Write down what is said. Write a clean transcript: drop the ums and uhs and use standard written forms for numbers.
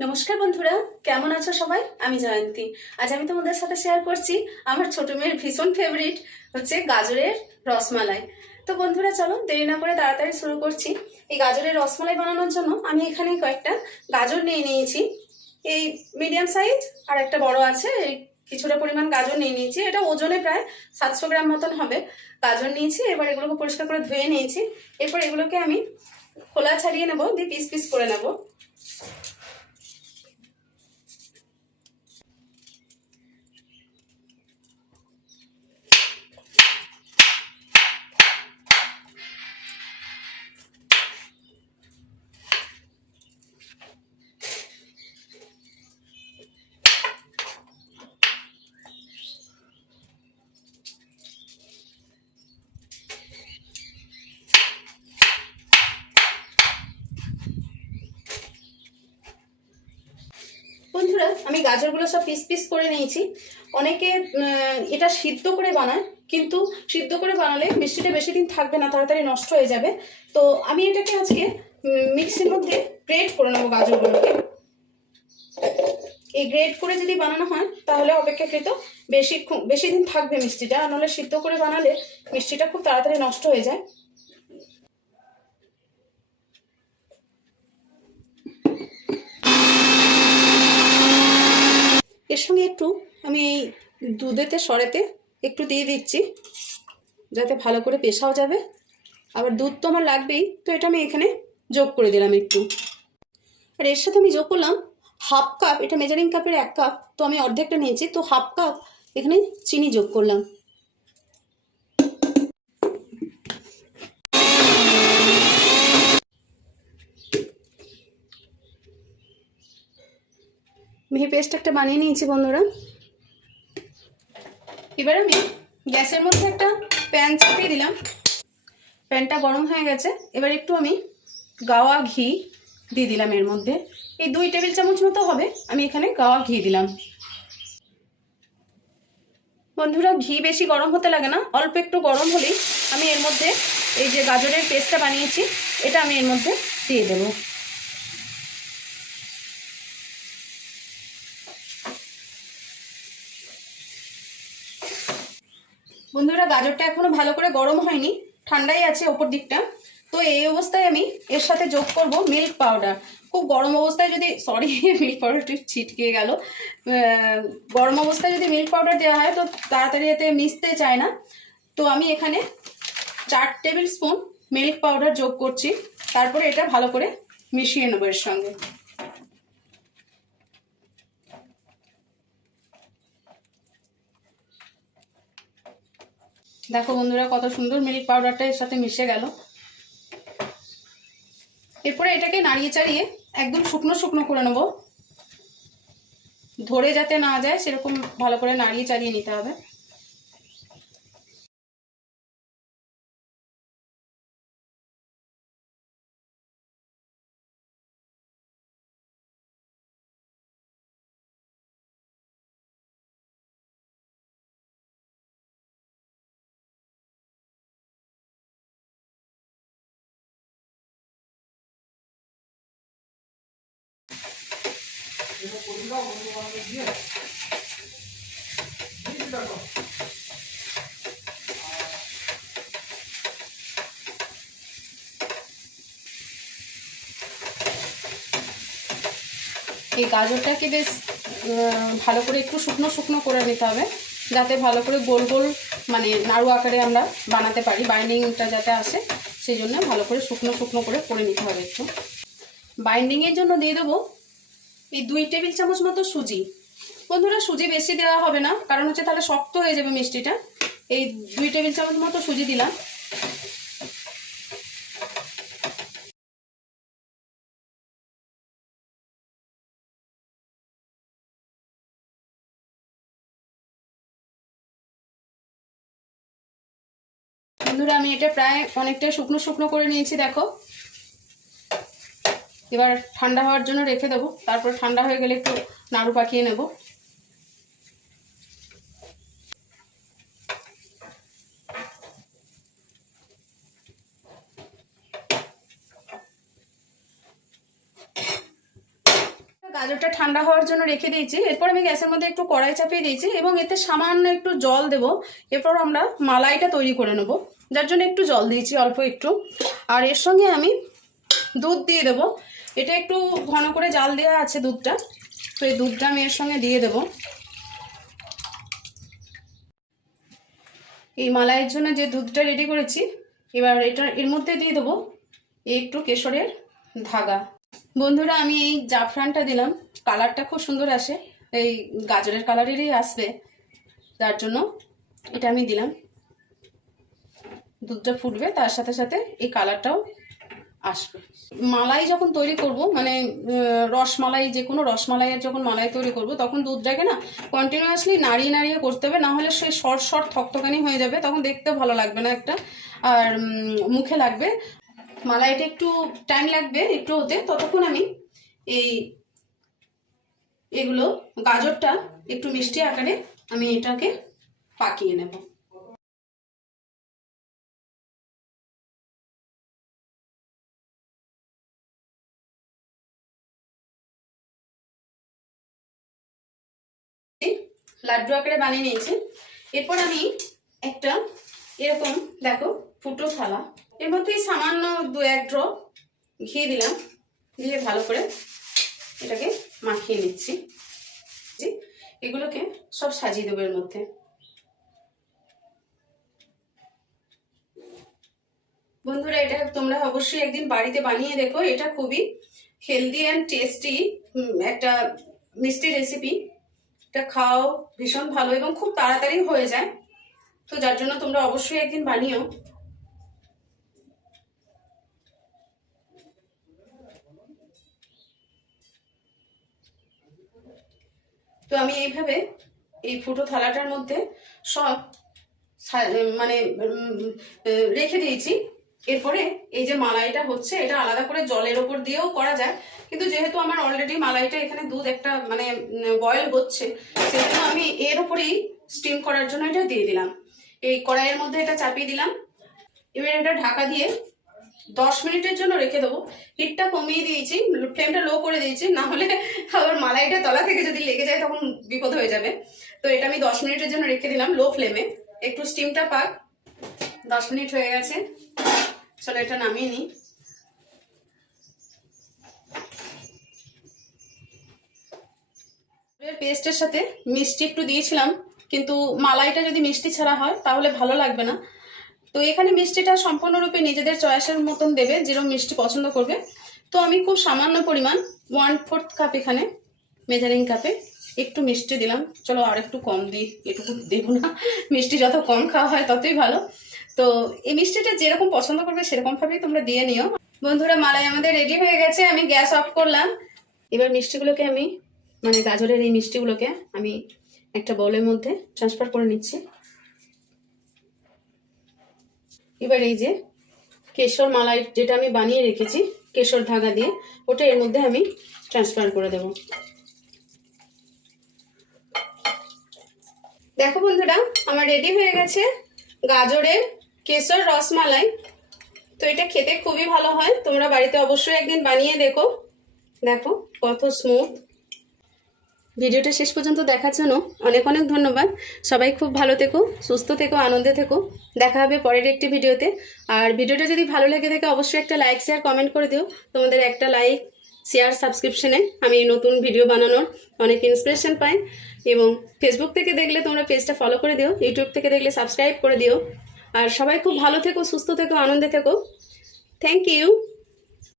নমস্কার বন্ধুরা, কেমন আছো সবাই? আমি জয়ন্তী। আজ আমি তোমাদের সাথে শেয়ার করছি আমার ছোট মেয়ের ভীষণ ফেভারিট হচ্ছে গাজরের রসমালাই। তো বন্ধুরা চলো দেরি না করে তাড়াতাড়ি শুরু করছি। এই গাজরের রসমালাই বানানোর জন্য আমি এখানে কয়েকটা গাজর নিয়ে নিয়েছি। এই মিডিয়াম সাইজ আর একটা বড় আছে, এই কিছুটা পরিমাণ গাজর নিয়ে নিয়েছি। এটা ওজনে প্রায় 700 গ্রাম মতন হবে গাজর নিয়েছি। এবার এগুলোকে পরিষ্কার করে ধুয়ে নিয়েছি। এরপর এগুলোকে আমি খোলা ছাড়িয়ে নেবো, দিয়ে পিস পিস করে নেবো। বন্ধুরা আমি গাজরগুলো সব পিস পিস করে নিয়েছি। অনেকে এটা সিদ্ধ করে বানায়, কিন্তু সিদ্ধ করে বানালে মিষ্টিটা বেশি দিন থাকবে না, তাড়াতাড়ি নষ্ট হয়ে যাবে। তো আমি এটাকে আজকে মিক্সির মধ্যে গ্রেট করে নেবো গাজরগুলোকে। এই গ্রেট করে যদি বানানো হয় তাহলে অপেক্ষাকৃত বেশি দিন থাকবে মিষ্টিটা, আর নাহলে সিদ্ধ করে বানালে মিষ্টিটা খুব তাড়াতাড়ি নষ্ট হয়ে যায়। এর সঙ্গে একটু আমি এই দুধেতে সরেতে একটু দিয়ে দিচ্ছি, যাতে ভালো করে পেশাও যাবে। আবার দুধ তো আমার লাগবেই, তো এটা আমি এখানে যোগ করে দিলাম একটু। আর এর সাথে আমি যোগ করলাম হাফ কাপ, এটা মেজারিং কাপের 1 কাপ, তো আমি অর্ধেকটা নিয়েছি, তো হাফ কাপ এখানে চিনি যোগ করলাম। মিহি পেস্ট একটা বানিয়ে নিয়েছি বন্ধুরা। এবার আমি গ্যাসের মধ্যে একটা প্যান চাপিয়ে দিলাম। প্যানটা গরম হয়ে গেছে। এবার একটু আমি গাওয়া ঘি দিয়ে দিলাম এর মধ্যে। এই 2 টেবিল চামচ মতো হবে, আমি এখানে গাওয়া ঘি দিলাম। বন্ধুরা ঘি বেশি গরম হতে লাগে না, অল্প একটু গরম হলেই আমি এর মধ্যে এই যে গাজরের পেস্টটা বানিয়েছি এটা আমি এর মধ্যে দিয়ে দেব। বন্ধুরা গাজরটা এখনো ভালো করে গরম হয়নি, ঠান্ডাই আছে ওপর দিকটা। তো এই অবস্থায় আমি এর সাথে যোগ করব মিল্ক পাউডার। খুব গরম অবস্থায় যদি মিল্ক পাউডারটি ছিটকে গেল। গরম অবস্থায় যদি মিল্ক পাউডার দেওয়া হয় তো তাড়াতাড়ি এতে মিশতে চায় না। তো আমি এখানে 4 টেবিল স্পুন মিল্ক পাউডার যোগ করছি। তারপরে এটা ভালো করে মিশিয়ে নেবো এর সঙ্গে। দেখো বন্ধুরা কত সুন্দর মিল্ক পাউডারটা এর সাথে মিশে গেল। এরপরে এটাকে নাড়িয়ে চাড়িয়ে একদম শুকনো শুকনো করে নেবো, ধরে যাতে না যায় সেরকম ভালো করে নাড়িয়ে চাড়িয়ে নিতে হবে। এই গাজরটাকে বেশ ভালো করে একটু শুকনো শুকনো করে নিতে হবে, যাতে ভালো করে গোল গোল মানে নাড়ু আকারে আমরা বানাতে পারি, বাইন্ডিংটা যাতে আসে সেই জন্য ভালো করে শুকনো শুকনো করে নিতে হবে। একটু বাইন্ডিংয়ের জন্য দিয়ে দেবো এই 2 টেবিল চামচ মতো সুজি। বন্ধুরা সুজি বেশি দেওয়া হবে না, কারণ হচ্ছে তাহলে শক্ত হয়ে যাবে মিষ্টিটা। এই 2 টেবিল চামচ মতো সুজি দিলাম। বন্ধুরা আমি এটা প্রায় অনেকটা শুকনো শুকনো করে নিয়েছি দেখো। এবার ঠান্ডা হওয়ার জন্য রেখে দেবো, তারপর ঠান্ডা হয়ে গেলে একটু নাড়ু পাকিয়ে নেব। গাজরটা ঠান্ডা হওয়ার জন্য রেখে দিয়েছি। এরপর আমি গ্যাসের মধ্যে একটু কড়াই চাপিয়ে দিয়েছি এবং এতে সামান্য একটু জল দেব। এরপর আমরা মালাইটা তৈরি করে নেব, যার জন্য একটু জল দিয়েছি, অল্প একটু। আর এর সঙ্গে আমি দুধ দিয়ে দেবো। এটা একটু ঘন করে জাল দেওয়া আছে দুধটা, তো এই দুধটা আমি এর সঙ্গে দিয়ে দেব। এই মালাইয়ের জন্য যে দুধটা রেডি করেছি, এবার এটা এর মধ্যে দিয়ে দেবো একটু কেশরের ধাগা। বন্ধুরা আমি এই জাফরানটা দিলাম, কালারটা খুব সুন্দর আসে, এই গাজরের কালারেরই আসবে, তার জন্য এটা আমি দিলাম। দুধটা ফুটবে, তার সাথে সাথে এই কালারটাও আসবে। মালাই যখন তৈরি করব, মানে রসমালাই, যে কোনো রসমালাইয়ের যখন মালাই তৈরি করব, তখন দুধটাকে না কন্টিনিউয়াসলি নাড়িয়ে নাড়িয়ে করতে হবে, না হলে সে শর্ট শর্ট থকথকানি হয়ে যাবে, তখন দেখতেও ভালো লাগবে না একটা, আর মুখে লাগবে। মালাইটা একটু টাইম লাগবে একটু হতে, ততক্ষণ আমি এগুলো গাজরটা একটু মিষ্টি আকারে আমি এটাকে পাকিয়ে নেব। লাড্ডু আকারে বানিয়ে নিয়েছি। এরপর আমি একটা এরকম দেখো ফুটো থালা, এর মধ্যে সামান্য 2-1 ড্রপ ঘি দিলাম, দিয়ে ভালো করে এটাকে মাখিয়ে নিচ্ছি। এগুলোকে সব সাজিয়ে দেবো এর মধ্যে। বন্ধুরা এটা তোমরা অবশ্যই একদিন বাড়িতে বানিয়ে দেখো, এটা খুবই হেলদি অ্যান্ড টেস্টি একটা মিষ্টি রেসিপি। এটা খাও, ভীষণ ভালো এবং খুব তাড়াতাড়ি হয়ে যায়, তো যার জন্য তোমরা অবশ্যই একদিন বানিও। তো আমি এইভাবে এই ফুটো থালাটার মধ্যে সব মানে রেখে দিয়েছি। এরপরে এই যে মালাইটা হচ্ছে, এটা আলাদা করে জলের ওপর দিয়েও করা যায়, কিন্তু যেহেতু আমার অলরেডি মালাইটা এখানে দুধ একটা মানে বয়েল হচ্ছে, সেজন্য আমি এর উপরেই স্টিম করার জন্য এটা দিয়ে দিলাম। এই কড়াইয়ের মধ্যে এটা চাপিয়ে দিলাম। এবার এটা ঢাকা দিয়ে 10 মিনিটের জন্য রেখে দেবো। হিটটা কমিয়ে দিয়েছি, ফ্লেমটা লো করে দিয়েছি, না হলে আবার মালাইটা তলা থেকে যদি লেগে যায় তখন বিপদ হয়ে যাবে। তো এটা আমি 10 মিনিটের জন্য রেখে দিলাম লো ফ্লেমে। একটু স্টিমটা পাক। 10 মিনিট হয়ে গেছে, চলো এটা নামিয়ে নিই। পেস্টের সাথে মিষ্টি একটু দিয়েছিলাম, কিন্তু মালাইটা যদি মিষ্টি ছাড়া হয় তাহলে ভালো লাগবে না। তো এখানে মিষ্টিটা সম্পূর্ণরূপে নিজেদের চয়েসের মতন দেবে, যেরকম মিষ্টি পছন্দ করবে। তো আমি খুব সামান্য পরিমাণ 1/4 কাপ এখানে মেজারিং কাপে একটু মিষ্টি দিলাম। চলো আর একটু কম দিই, এটুকু দেবো না, মিষ্টি যত কম খাওয়া হয় ততই ভালো। তো এই মিষ্টিটা যেরকম পছন্দ করবে সেরকমভাবেই তোমরা দিয়ে নিও। বন্ধুরা মালাই আমাদের রেডি হয়ে গেছে, আমি গ্যাস অফ করলাম। এবার মিষ্টিগুলোকে আমি মানে গাজরের এই মিষ্টিগুলোকে আমি একটা বোলের মধ্যে ট্রান্সফার করে নিচ্ছি। এবার এই যে কেশর মালাই যেটা আমি বানিয়ে রেখেছি কেশর ধাগা দিয়ে, ওটা এর মধ্যে আমি ট্রান্সফার করে দেব। দেখো বন্ধুরা আমার রেডি হয়ে গেছে গাজরের কেশর রসমালাই। তো এটা খেতে খুবই ভালো হয়, তোমরা বাড়িতে অবশ্যই একদিন বানিয়ে দেখো। দেখো কত স্মুথ। ভিডিওটা শেষ পর্যন্ত দেখার জন্য অনেক অনেক ধন্যবাদ। সবাই খুব ভালো থেকো, সুস্থ থেকো, আনন্দে থেকো। দেখা হবে পরের একটি ভিডিওতে। আর ভিডিওটা যদি ভালো লেগে থাকে অবশ্যই একটা লাইক শেয়ার কমেন্ট করে দিও। তোমাদের একটা লাইক শেয়ার সাবস্ক্রিপশনে আমি নতুন ভিডিও বানানোর অনেক ইন্সপিরেশন পাই। এবং ফেসবুক থেকে দেখলে তোমরা পেজটা ফলো করে দিও, ইউটিউব থেকে দেখলে সাবস্ক্রাইব করে দিও। আর সবাই খুব ভালো থেকো, সুস্থ থেকো, আনন্দে থেকো। Thank you.